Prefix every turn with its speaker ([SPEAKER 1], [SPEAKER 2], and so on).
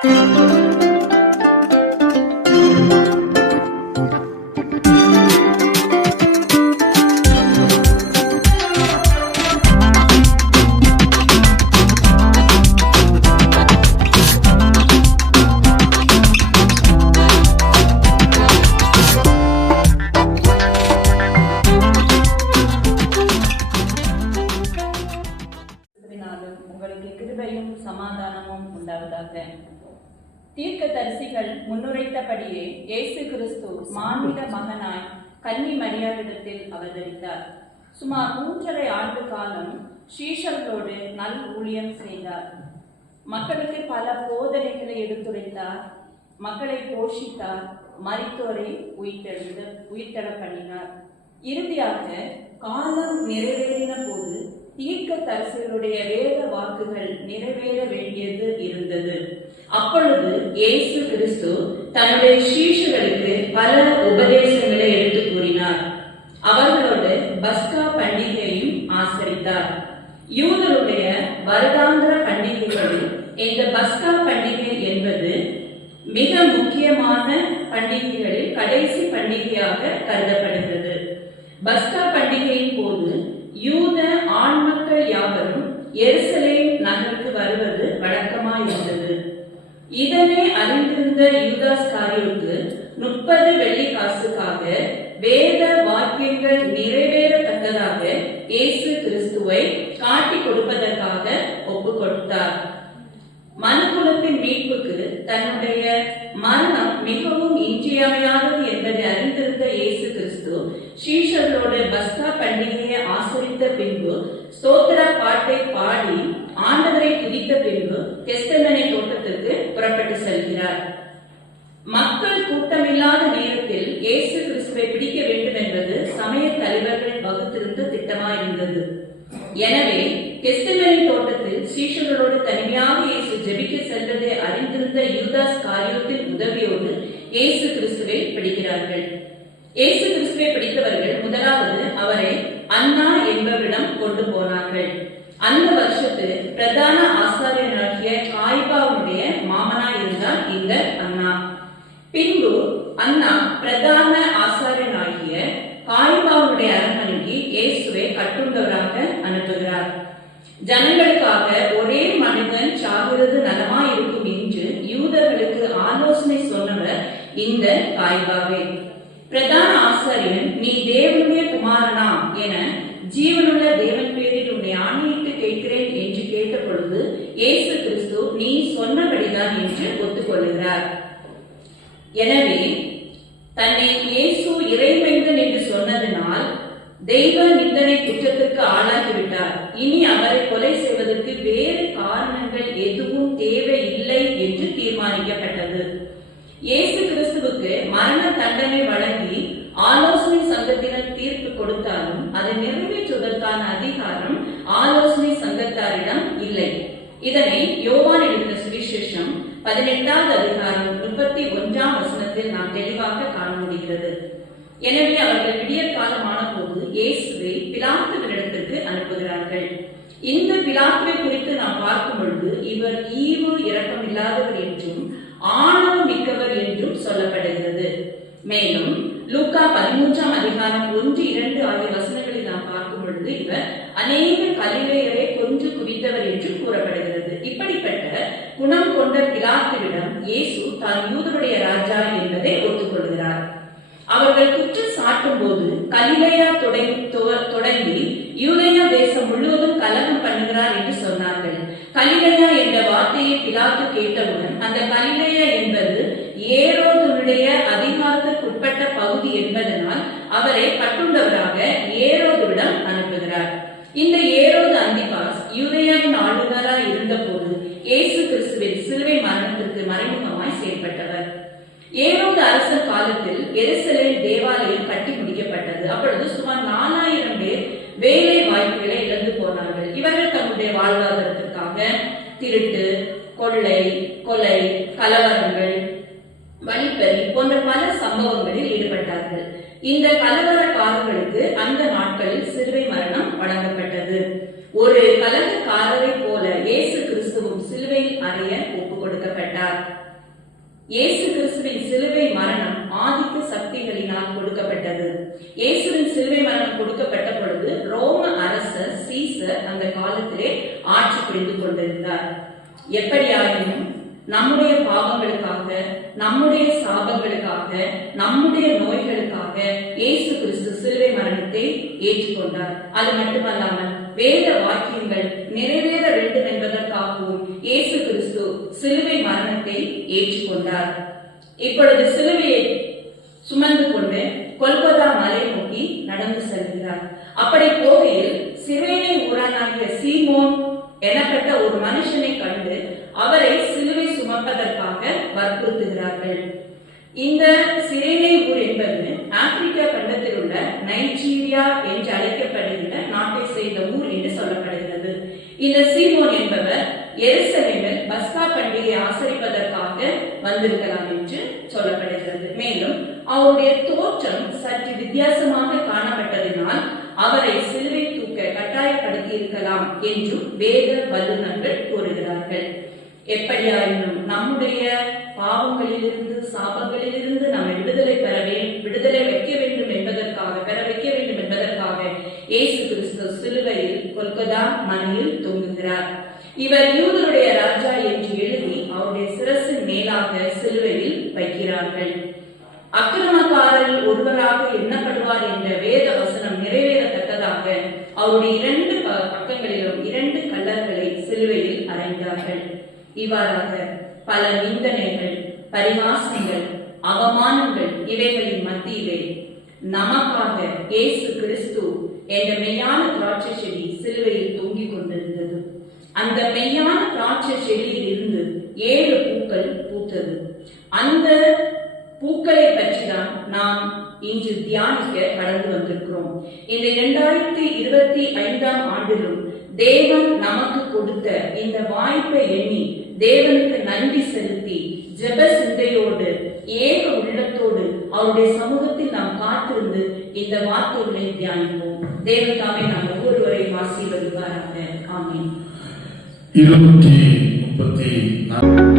[SPEAKER 1] உங்களுக்கு கிருபையும் சமாதானமும் உண்டாவதாக. தீர்க்க தரிசிகள் முன்னுரைத்தபடியே இயேசு கிறிஸ்து மாநில மகனாய் கன்னி மரியாதிடத்தில் அவதரித்தார். சுமார் மூன்றரை ஆண்டு காலம் ஸ்ரீஷர்களோடு நல் ஊழியம் செய்தார். மக்களுக்கு பல போதனைகளை எடுத்துரைத்தார். மக்களை போஷித்தார். மறித்தோரை உயிர்த்தெழுத உயிர்த்தெழ பண்ணினார். இறுதியாக காலம் நிறைவேறின போது தீர்க்க தரிசிகளுடைய வேத வாக்குகள் நிறைவேற வேண்டியது இருந்தது. அப்பொழுது இயேசு கிறிஸ்து தன்னுடைய சீஷர்களுக்கு பல உபதேசங்களை எடுத்து கூறினார். அவர்களோடு பஸ்கா பண்டிகையையும் ஆசரித்தார். யூதருடைய வருடாந்திர பண்டிகைகளில் இந்த பஸ்கா பண்டிகை என்பது மிக முக்கியமான பண்டிகைகளில் கடைசி பண்டிகையாக கருதப்படுகிறது. பஸ்கா பண்டிகையின் போது யூத எருசலேம் நகருக்கு வருவது வழக்கமாயிருந்தது இதனை அறிந்திருந்த யூதாஸ் காரியோக்கு முப்பது வெள்ளி காசுக்காக வேத வாக்கியங்கள் நிறைவேறத்தக்கதாக இயேசு கிறிஸ்துவை காட்டிக் கொடுப்பதற்காக ஒப்பு கொடுத்தார் மனுக்குலத்தின் மீட்புக்கு தன்னுடைய மரணம் மிகவும் இன்றியமையாதது என்பதை அறிந்திருந்த இயேசு கிறிஸ்து ஸ்ரீஷர்களோட பஸ்கா பண்டிகையை ஆசிரித்த பின்பு ஸ்தோத்திர பாட்டை பாடி ஆண்டவரை துதித்த பின்பு கெஸ்தமனை தோட்டத்திற்கு புறப்பட்டு செல்கிறார். மக்கள் கூட்டமில்லாத நேரத்தில் இயேசு கிறிஸ்துவை பிடிக்க வேண்டும் என்பது சமய தலைவர்கள் வகுத்திருந்த திட்டமாயிருந்தது. எனவே கெஸ்தமனை தோட்டத்தில் சீஷர்களோடு தனிமையாக இயேசு ஜெபிக்க சென்றதை அறிந்திருந்த யூதாஸ் காரியத்தின் உதவியோடு இயேசு கிறிஸ்துவை பிடிக்கிறார்கள். இயேசு கிறிஸ்துவை பிடித்தவர் முதலாவது அவரை அண்ணா என்பவரிடம் கொண்டு போனார்கள் அந்த வருஷத்து பிரதான ஆசாரியனாகிய காய்பாவுடைய மாமனாய் இருந்தார் இந்த அண்ணா. பின்பு அண்ணா பிரதான ஆசாரியனாகிய காய்பாவுடைய அரண்மனைக்கு இயேசுவை கட்டுண்டவராக அனுப்புகிறார். ஜனங்களுக்காக ஒரே மனிதன் சாகிறது நலமா இருக்கும் என்று யூதர்களுக்கு ஆலோசனை சொன்னவர் இந்த காய்பாவே பிரதான ஆசாரியன் நீ தேவனுடைய குமாரனா என ஜீவனுள்ள தேவன் பேரில் உன்னை ஆணையிட்டு கேட்கிறேன் கேட்ட பொழுது இயேசு கிறிஸ்து நீ சொன்னபடிதான் என்று ஒத்துக்கொள்கிறார் எனவே தன்னை இயேசு இறைமைந்தன் என்று சொன்னதினால் தெய்வ நிந்தனை குற்றத்திற்கு ஆளாகிவிட்டார். இனி அவரை கொலை செய்வதற்கு வேறு காரணங்கள் எதுவும் தேவை இல்லை என்று தீர்மானிக்கப்பட்டது. இயேசு கிறிஸ்துவுக்கு மரண தண்டனை வழங்கி ஆலோசனை சங்கத்தினர் தீர்ப்பு கொடுத்தாலும் அதை நிறைவேற்றுவதற்கான அதிகாரம் ஆலோசனை சங்கத்தாரிடம் இல்லை இதனை யோவான் எழுதின சுவிசேஷம் பதினெட்டாவது அதிகாரம் முப்பத்தி ஒன்றாம் வசனத்தில் நாம் தெளிவாக காண முடிகிறது. எனவே அவர்கள் விடியற் காலமான போது இயேசுவை பிலாத்துவனிடத்திற்கு அனுப்புகிறார்கள். இந்த பிலாத்துவை குறித்து நாம் பார்க்கும் பொழுது இவர் ஈவு இரக்கம் இல்லாதவர் என்றும் ஆணவம் மிக்கவர் என்றும் சொல்லப்படுகிறது. மேலும் லூக்கா பதிமூன்றாம் அதிகாரம் ஒன்று இரண்டு ஆகிய வசனங்களை நாம் பார்க்கும் பொழுது இவர் அநேக கலிலேயரை கொன்று குவித்தவர் என்று கூறப்படுகிறது. இப்படிப்பட்ட குணம் கொண்ட பிலாத்துவிடம் இயேசு தான் யூதருடைய ராஜா என்பதை ஒத்துக்கொள்கிறார். அவர்கள் குற்றம் சாட்டும் போது கலிலேயா தொடங்கி தொடங்கி யூதேயா தேசம் முழுவதும் கலகம் பண்ணுகிறார் என்று சொன்னார்கள். கலிலேயா என்ற வார்த்தையை பிலாத்து கேட்டவுடன் அந்த கலிலேயா என்பது ஏரோதுடைய உட்பட்ட பகுதி என்பதனால் அவரை கட்டுண்டவராக ஏரோதுவிடம் அனுப்புகிறார். இந்த ஏரோது அந்திபாஸ் யூதேயாவின் ஆளுநராய் இருந்தபோது இயேசு கிறிஸ்துவின் சிலுவை மரணத்திற்கு மறைமுகமாய் செயல்பட்டவர். ஏரோது அரசர் காலத்தில் எருசலேம் தேவாலயம் கட்டி முடிக்கப்பட்டது. அப்பொழுது சுமார் நாலாயிரம் பேர் வேலை வாய்ப்புகளை இழந்து போனார்கள். இவர்கள் தங்களுடைய வாழ்வாதாரத்திற்காக திருட்டு கொள்ளை கொலை கலவரங்கள் வழிப்பறி போன்ற பல சம்பவங்களில் ஈடுபட்டார்கள். இந்த கலவரக்காரர்களுக்கு அந்த நாட்களில் சிலுவை மரணம் வழங்கப்பட்டது. ஒரு கலகக்காரரை போல இயேசு கிறிஸ்துவும் சிலுவையில் அறைய ஒப்பு கொடுக்கப்பட்டார். இயேசு கிறிஸ்துவின் சிலுவை மரணம் ஆதிக்க சக்திகளினால் கொடுக்கப்பட்டது. இயேசுவின் சிலுவை மரணம் கொடுக்கப்பட்ட பொழுது ரோம அரசர் சீசர் அந்த காலத்திலே ஆட்சி புரிந்து கொண்டிருந்தார். எப்படியாயினும் நம்முடைய பாவங்களுக்காக நம்முடைய சாபங்களுக்காக நம்முடைய நோய்களுக்காக இயேசு கிறிஸ்து சிலுவை மரணத்தை ஏற்றுக்கொண்டார். அது மட்டுமல்லாமல் வேத வாக்கியங்கள் நிறைவேற வேண்டும் என்பதற்காகவும் இயேசு கிறிஸ்து சிலுவை மரணத்தை ஏற்றுக்கொண்டார். இப்பொழுது சிலுவையை சுமந்து கொண்டு கொல்கத்தா மலை நோக்கி நடந்து செல்கிறார். அப்படி போகையில் சிறைனை ஊரானாகிய சீமோன் எனப்பட்ட ஒரு மனுஷனை கண்டு அவரை சிலுவை சுமப்பதற்காக வற்புறுத்துகிறார்கள். இந்த சிறைனை ஊர் என்பது ஆப்பிரிக்கா கண்டத்தில் உள்ள நைஜீரியா என்று அழைக்கப்படுகின்ற நாட்டை சேர்ந்த ஊர் என்று சொல்லப்படுகிறது. இந்த சீமோன் என்பவர் எருசலேமில் பஸ்கா பண்டிகை ஆசரிப்பதற்காக வந்திருக்கலாம் என்று சொல்லப்படுகிறது. மேலும் அவருடைய தோற்றம் சற்று வித்தியாசமாக காணப்பட்டதினால் அவரை சிலுவை தூக்க கட்டாயப்படுத்தி இருக்கலாம் என்றும் வேத வல்லுநர்கள் கூறுகிறார்கள். எப்படியாயினும் நம்முடைய பாவங்களிலிருந்து சாபங்களிலிருந்து நம்மை விடுதலை பெற வேண்டும் விடுதலை வைக்க வேண்டும் என்பதற்காக பெற வைக்க வேண்டும் என்பதற்காக இயேசு கிறிஸ்து சிலுவையில் கொல்கதா மணியில் தூங்குகிறார். இவர் யூதருடைய ராஜா என்று எழுதி அவருடைய சிரசின் மேலாக சிலுவையில் வைக்கிறார்கள். அக்கிரமக்காரரில் ஒருவராக எண்ணப்படுவார் என்ற வேத வசனம் நிறைவேறத்தக்க அவருடைய இரண்டு ப- பக்கங்களிலும் இரண்டு கல்லர்களை சிலுவையில் அறைந்தார்கள் இவ்வாறாக பல நிந்தனைகள் பரிகாசங்கள் அவமானங்கள் இவைகளின் மத்தியிலே நமக்காக இயேசு கிறிஸ்து என்ற மெய்யான திராட்சை செடி சிலுவையில் தொங்கிக் கொண்டிருந்தது. அந்த மெய்யான திராட்சை செடியில் இருந்து ஏழு பூக்கள் பூத்தது. அந்த பூக்களை பற்றி தான் நாம் இன்று தியானிக்க கடந்து வந்திருக்கிறோம். இந்த இரண்டாயிரத்தி இருபத்தி ஐந்தாம் ஆண்டிலும் தேவன் நமக்கு கொடுத்த இந்த வாய்ப்பை எண்ணி தேவனுக்கு நன்றி செலுத்தி ஜெப சிந்தையோடு ஏக உள்ளத்தோடு அவருடைய சமூகத்தில் நாம் காத்திருந்து இந்த வார்த்தைகளை தியானிப்போம். தேவதாமே தாமே நாம் ஒவ்வொருவரையும் ஆசீர்வதிப்பாராக. ஆமீன்.
[SPEAKER 2] இருநூற்றி முப்பத்தி நான்கு.